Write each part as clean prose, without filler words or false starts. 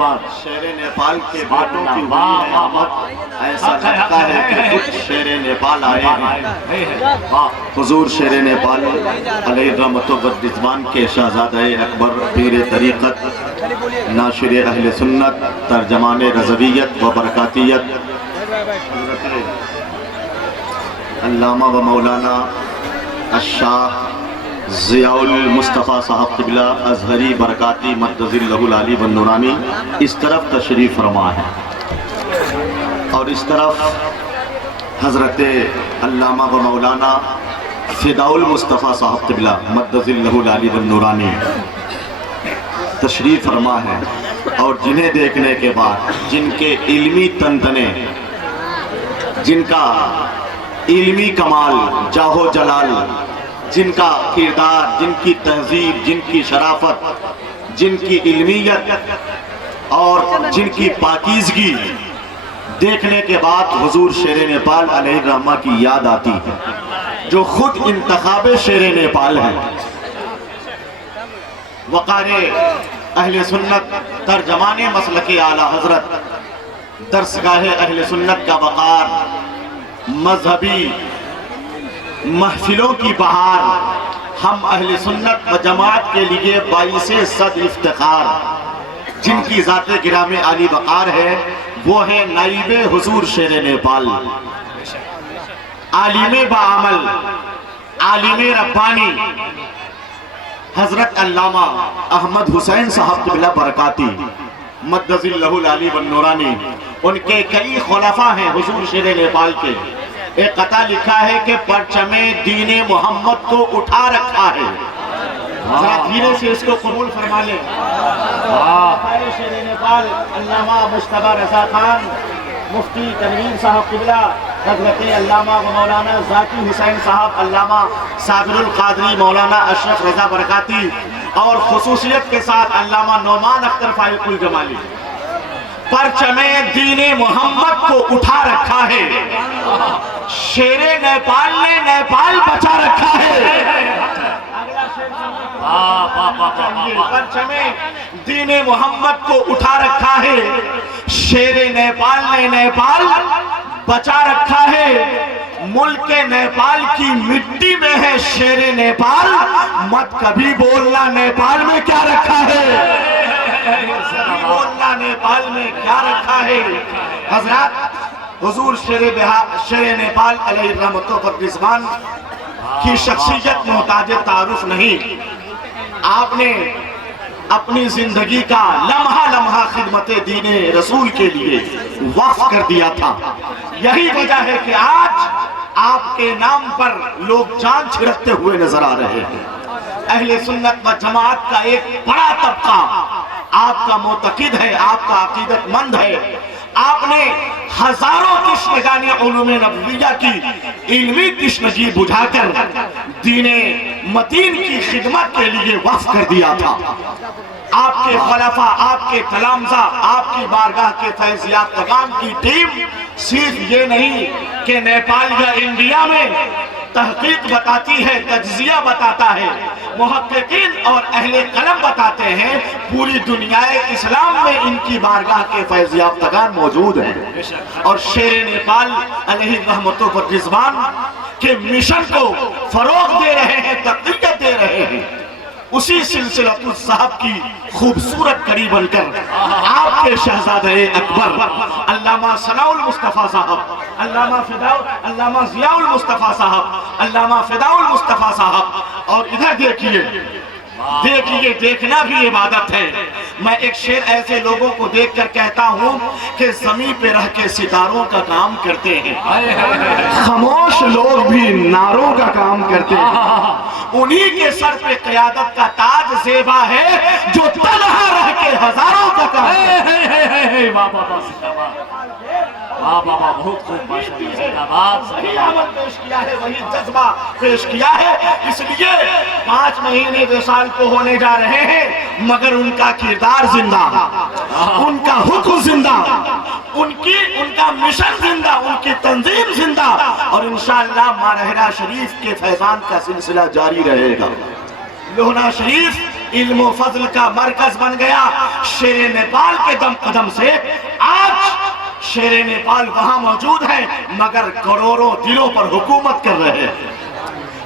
شیر نیپال کے بیٹوں کی ہوئی ہے آمد، ایسا لگتا ہے کہ خود شیر نیپال آئے ہیں۔ حضور شیر نیپال علیہ رحمت و رضوان کے شہزادہ اکبر، پیر طریقت، ناشر اہل سنت، ترجمان رضویت و برکاتیت، علامہ و مولانا الشاہ ضیاء المصطفیٰ صاحب قبلہ ازہری برکاتی مدظ اللہ العلی والنورانی اس طرف تشریف فرما ہے، اور اس طرف حضرت علامہ و مولانا فداء المصطفیٰ صاحب قبلہ مدظ اللہ العلی والنورانی تشریف فرما ہے، اور جنہیں دیکھنے کے بعد جن کے علمی تنتنے، جن کا علمی کمال، جاہ و جلال، جن کا کردار، جن کی تہذیب، جن کی شرافت، جن کی علمیت اور جن کی پاکیزگی دیکھنے کے بعد حضور شیر نیپال علیہ الرحمہ کی یاد آتی ہے، جو خود انتخاب شیر نیپال ہے۔ وقار اہل سنت، ترجمان مسلک اعلیٰ حضرت، درسگاہ اہل سنت کا وقار، مذہبی محفلوں کی بہار، ہم اہل سنت و جماعت کے لیے باعث صد افتخار، جن کی ذات گرامی عالی وقار ہے، وہ ہے نائب حضور شیر نیپال، عالم باعمل، عالم ربانی، حضرت علامہ احمد حسین صاحب قبلہ برکاتی مدظ اللہ العلی والنورانی۔ ان کے کئی خلفاء ہیں حضور شیر نیپال کے۔ ایک قطعہ لکھا ہے کہ پرچم دین محمد کو اٹھا رکھا ہے، ذرا دھیرے سے اس کو قبول فرما لیں۔ شیر نیپال علامہ مجتبی رضا خان مفتی تنویر صاحب قبلہ، حضرت علامہ و مولانا ذاکی حسین صاحب، علامہ صابر القادری، مولانا اشرف رضا برکاتی، اور خصوصیت کے ساتھ علامہ نعمان اختر فائق الجمالی۔ پرچم دین محمد کو اٹھا رکھا ہے، شیر نیپال نے نیپال بچا رکھا ہے۔ پرچم دین محمد کو اٹھا رکھا ہے، شیر نیپال نے نیپال بچا رکھا ہے۔ ملک نیپال کی مٹی میں ہے شیر نیپال، مت کبھی بولنا نیپال میں کیا رکھا ہے، بولنا نیپال میں کیا رکھا ہے۔ حضرات، حضور شیر نیپال علیہ رحمت و رضوان کی شخصیت محتاج تعارف نہیں۔ آپ نے اپنی زندگی کا لمحہ لمحہ خدمت دین رسول کے لیے وقف کر دیا تھا۔ یہی وجہ ہے کہ آج آپ کے نام پر لوگ جان چھڑکتے ہوئے نظر آ رہے ہیں۔ اہل سنت و جماعت کا ایک بڑا طبقہ آپ کا معتقد ہے، آپ کا عقیدت مند ہے۔ آپ نے ہزاروں تشنگانی علوم نبویہ کی علمی تشنگی بجھا کر دین متین کی خدمت کے لیے وقف کر دیا تھا۔ آپ کے خلفاء، آپ کے تلامذہ، آپ کی بارگاہ کے فیض یافتگان کی ٹیم صرف یہ نہیں کہ نیپال یا انڈیا میں تحقیق بتاتی ہے، تجزیہ بتاتا ہے، محققین اور اہل قلم بتاتے ہیں، پوری دنیا اسلام میں ان کی بارگاہ کے فیض یافتگان موجود ہیں، اور شیر نیپال علیہ رحمت و رضوان کے مشن کو فروغ دے رہے ہیں، تقویت دے رہے ہیں۔ اسی سلسلۃ الصحب کی خوبصورت کڑی بن کر آپ کے شہزادہ اکبر علامہ ثناء المصطفیٰ صاحب، علامہ ضیاء المصطفیٰ صاحب، علامہ فداء المصطفیٰ صاحب، اور ادھر دیکھیے، دیکھنا بھی عبادت ہے۔ میں ایک شعر ایسے لوگوں کو دیکھ کر کہتا ہوں کہ زمین پہ رہ کے ستاروں کا کام کرتے ہیں، خاموش لوگ بھی ناروں کا کام کرتے ہیں، انہی کے سر پہ قیادت کا تاج زیبا ہے، جو تنہا رہ کے ہزاروں کا کام کرتے ہیں۔ بابا بہت خوب صحیح عمل پیش کیا ہے، وہی جذبہ پیش کیا ہے۔ اس لیے 5 مہینے وصال کو ہونے جا رہے ہیں، مگر ان کا کردار زندہ، ان کا حکم زندہ، ان کا مشن زندہ، ان کی تنظیم زندہ، اور انشاءاللہ مارہرہ شریف کے فیضان کا سلسلہ جاری رہے گا۔ لونا شریف علم و فضل کا مرکز بن گیا. شیر نیپال کے دم قدم سے آج شیر نیپال وہاں موجود ہیں مگر کروڑوں دلوں پر حکومت کر رہے ہیں.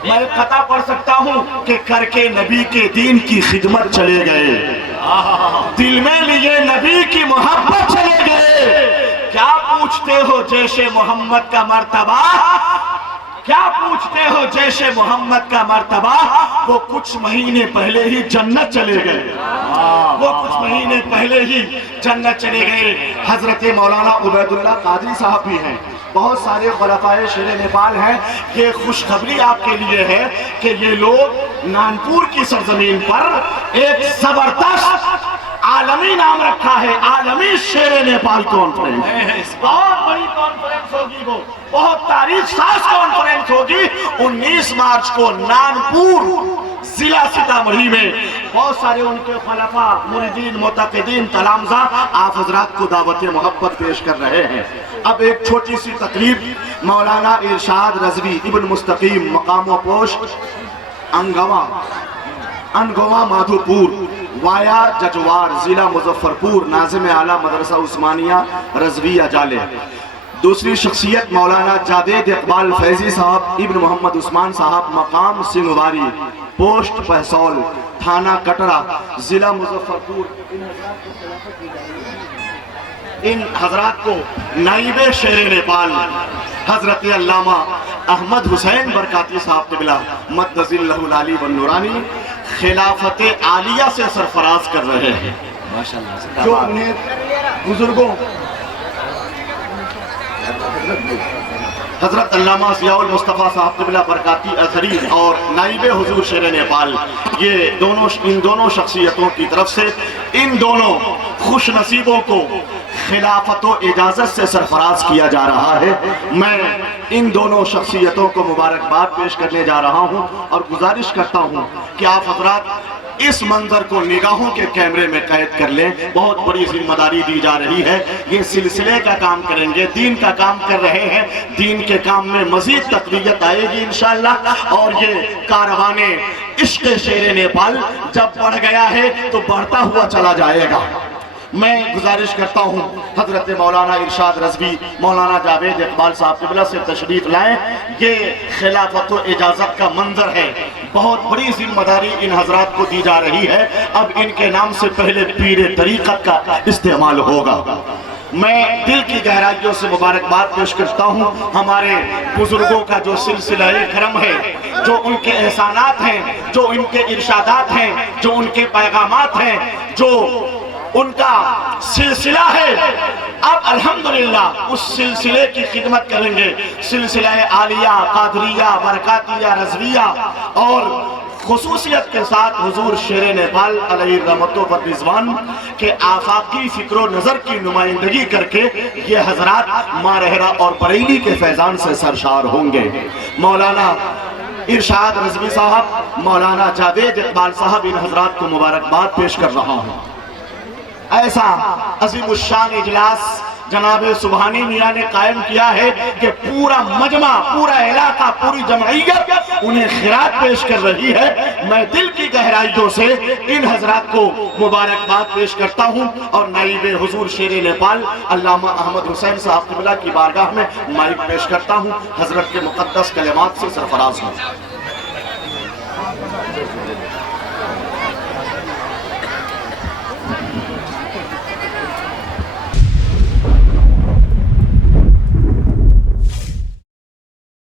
میں قطع پڑھ سکتا ہوں کہ کر کے نبی کے دین کی خدمت چلے گئے, دل میں لیے نبی کی محبت چلے گئے. کیا پوچھتے ہو جیش محمد کا مرتبہ, کیا پوچھتے ہو جیش محمد کا مرتبہ, وہ کچھ مہینے پہلے ہی جنت چلے گئے, وہ کچھ مہینے پہلے ہی جنت چلے گئے. حضرت مولانا عبید اللہ قادری صاحب بھی ہیں, بہت سارے خلفائے شیر نیپال ہیں. یہ خوشخبری آپ کے لیے ہے کہ یہ لوگ نانپور کی سرزمین پر ایک زبردست عالمی نام رکھا ہے, عالمی شیر نیپال کانفرنس. بہت بڑی کانفرنس ہوگی, وہ بہت تاریخ ساز کانفرنس ہوگی 19 مارچ کو نانپور ضلع سیتامڑھی میں. بہت سارے ان کے خلفاء, مریدین, معتقدین, تلامذہ آپ حضرات کو دعوت محبت پیش کر رہے ہیں. اب ایک چھوٹی سی تقریب مولانا ارشاد رضوی ابن مستقیم مقام و پوسٹ انگواں مادھوپور وایا ججوار ضلع مظفرپور, ناظم اعلیٰ مدرسہ عثمانیہ رضویہ جالے. دوسری شخصیت مولانا جاوید اقبال فیضی صاحب ابن محمد عثمان صاحب مقام سنگواری پوسٹ پہسول تھانہ کٹرا ضلع مظفرپور. ان حضرات کو نائب شیر نیپال حضرت علامہ احمد حسین برکاتی صاحب قبلہ مدظل اللہ العلی والنورانی خلافت عالیہ سے سرفراز کر رہے ہیں. جو انہیں بزرگوں حضرت علامہ ضیاء المصطفیٰ صاحب قبلہ برکاتی اثری اور نائب حضور شیر نیپال, ان دونوں شخصیتوں کی طرف سے ان دونوں خوش نصیبوں کو خلافت و اجازت سے سرفراز کیا جا رہا ہے. میں ان دونوں شخصیتوں کو مبارکباد پیش کرنے جا رہا ہوں اور گزارش کرتا ہوں کہ آپ حضرات اس منظر کو نگاہوں کے کیمرے میں قید کر لیں. بہت بڑی ذمہ داری دی جا رہی ہے. یہ سلسلے کا کام کریں گے, دین کا کام کر رہے ہیں, دین کے کام میں مزید تقویت آئے گی انشاءاللہ. اور یہ کاروان عشق شیر نیپال جب بڑھ گیا ہے تو بڑھتا ہوا چلا جائے گا. میں گزارش کرتا ہوں حضرت مولانا ارشاد رضوی مولانا جاوید اقبال صاحب قبلہ سے تشریف لائیں. یہ خلافت و اجازت کا منظر ہے, بہت بڑی ذمہ داری ان حضرات کو دی جا رہی ہے. اب ان کے نام سے پہلے پیر طریقت کا استعمال ہوگا. میں دل کی گہرائیوں سے مبارکباد پیش کرتا ہوں ہمارے بزرگوں کا جو سلسلہ کرم ہے, جو ان کے احسانات ہیں, جو ان کے ارشادات ہیں, جو ان کے پیغامات ہیں, جو ان کا سلسلہ ہے. اب الحمدللہ اس سلسلے کی خدمت کریں گے. سلسلہ عالیہ, قادریہ, برکاتیہ, رضویہ اور خصوصیت کے ساتھ حضور شیر نیپال علیہ رحمت و رضوان کے آفاقی فکر و نظر کی نمائندگی کر کے یہ حضرات مارہرہ اور بریلی کے فیضان سے سرشار ہوں گے. مولانا ارشاد رضوی صاحب, مولانا جاوید اقبال صاحب, ان حضرات کو مبارکباد پیش کر رہا ہوں. ایسا عظیم الشان اجلاس جناب سبحانی میاں نے قائم کیا ہے کہ پورا مجمع, پورا علاقہ, پوری جمعیت انہیں خراج پیش کر رہی ہے. میں دل کی گہرائیوں سے ان حضرات کو مبارکباد پیش کرتا ہوں اور نائب حضور شیر نیپال علامہ احمد حسین صاحب قبلہ کی بارگاہ میں مائک پیش کرتا ہوں. حضرت کے مقدس کلمات سے سرفراز ہوں.